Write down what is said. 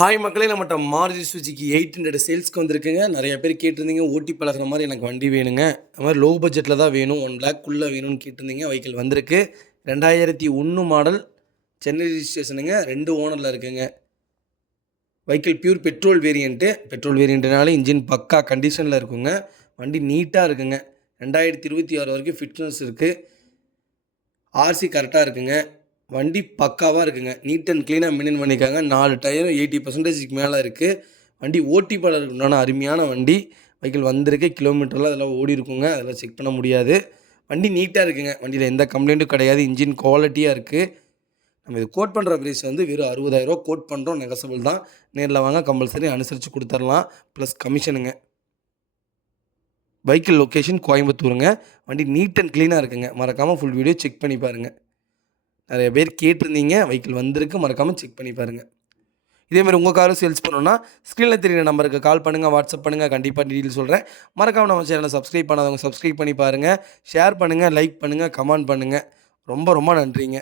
Hi மக்களே, நம்மகிட்ட மாருதி சுஜுக்கி 800 சேல்ஸ்க்கு வந்திருக்குங்க. நிறைய பேர் கேட்டிருந்தீங்க, ஓட்டி பழகுற மாதிரி எனக்கு வண்டி வேணுங்க. அது மாதிரி லோ பட்ஜெட்டில் தான் வேணும், 1,00,000க்குள்ளே வேணும்னு கேட்டிருந்தீங்க. வெஹிக்கிள் வந்திருக்கு. 2001 மாடல், சென்னை ரிஜிஸ்ட்ரேஷனுங்க. 2 ஓனரில் இருக்குங்க. Vehicle pure petrol variant. Petrol வேரியண்ட்னால இன்ஜின் பக்கா கண்டிஷனில் இருக்குங்க. வண்டி நீட்டாக இருக்குங்க. 2026 வரைக்கும் ஃபிட்னஸ் இருக்குது. ஆர்சி கரெக்டாக இருக்குங்க. வண்டி பக்காவாக இருக்குங்க. நீட் அண்ட் க்ளீனாக மெயின்டைன் பண்ணியிருக்காங்க. 4 டயரும் 80% மேலே இருக்குது. வண்டி ஓட்டி பழகுறதுக்கு உண்டான அருமையான வண்டி. வெஹிக்கிள் வந்திருக்கு. கிலோமீட்டர்லாம் அதெல்லாம் ஓடி இருக்குங்க. அதெல்லாம் செக் பண்ண முடியாது. வண்டி நீட்டாக இருக்குங்க. வண்டியில் எந்த கம்ப்ளைண்ட்டும் கிடையாது. இன்ஜின் குவாலிட்டியாக இருக்குது. நம்ம இது கோட் பண்ணுற ப்ரைஸ் வந்து வெறும் 60,000 கோட் பண்ணுறோம். நெகசபிள் தான். நேரில் வாங்க, கம்பல்சரி அனுசரித்து கொடுத்துர்லாம். ப்ளஸ் கமிஷனுங்க. வெஹிக்கிள் லொக்கேஷன் கோயம்புத்தூருங்க. வண்டி நீட் அண்ட் க்ளீனாக இருக்குங்க. மறக்காமல் ஃபுல் வீடியோ செக் பண்ணி பாருங்கள். நிறைய பேர் கேட்டிருந்தீங்க. வெஹிக்கிள் வந்திருக்கு. மறக்காமல் செக் பண்ணி பாருங்கள். இதேமாதிரி உங்கள் காரும் சேல்ஸ் பண்ணணுன்னா ஸ்க்ரீனில் தெரியுற நம்பருக்கு கால் பண்ணுங்கள், வாட்ஸ்அப் பண்ணுங்கள். கண்டிப்பாக டீட்டெயில் சொல்கிறேன். மறக்காமல் நம்ம சேனலை சப்ஸ்கிரைப் பண்ணாதவங்க சப்ஸ்கிரைப் பண்ணி பாருங்கள். ஷேர் பண்ணுங்கள், லைக் பண்ணுங்கள், கமெண்ட் பண்ணுங்கள். ரொம்ப ரொம்ப நன்றிங்க.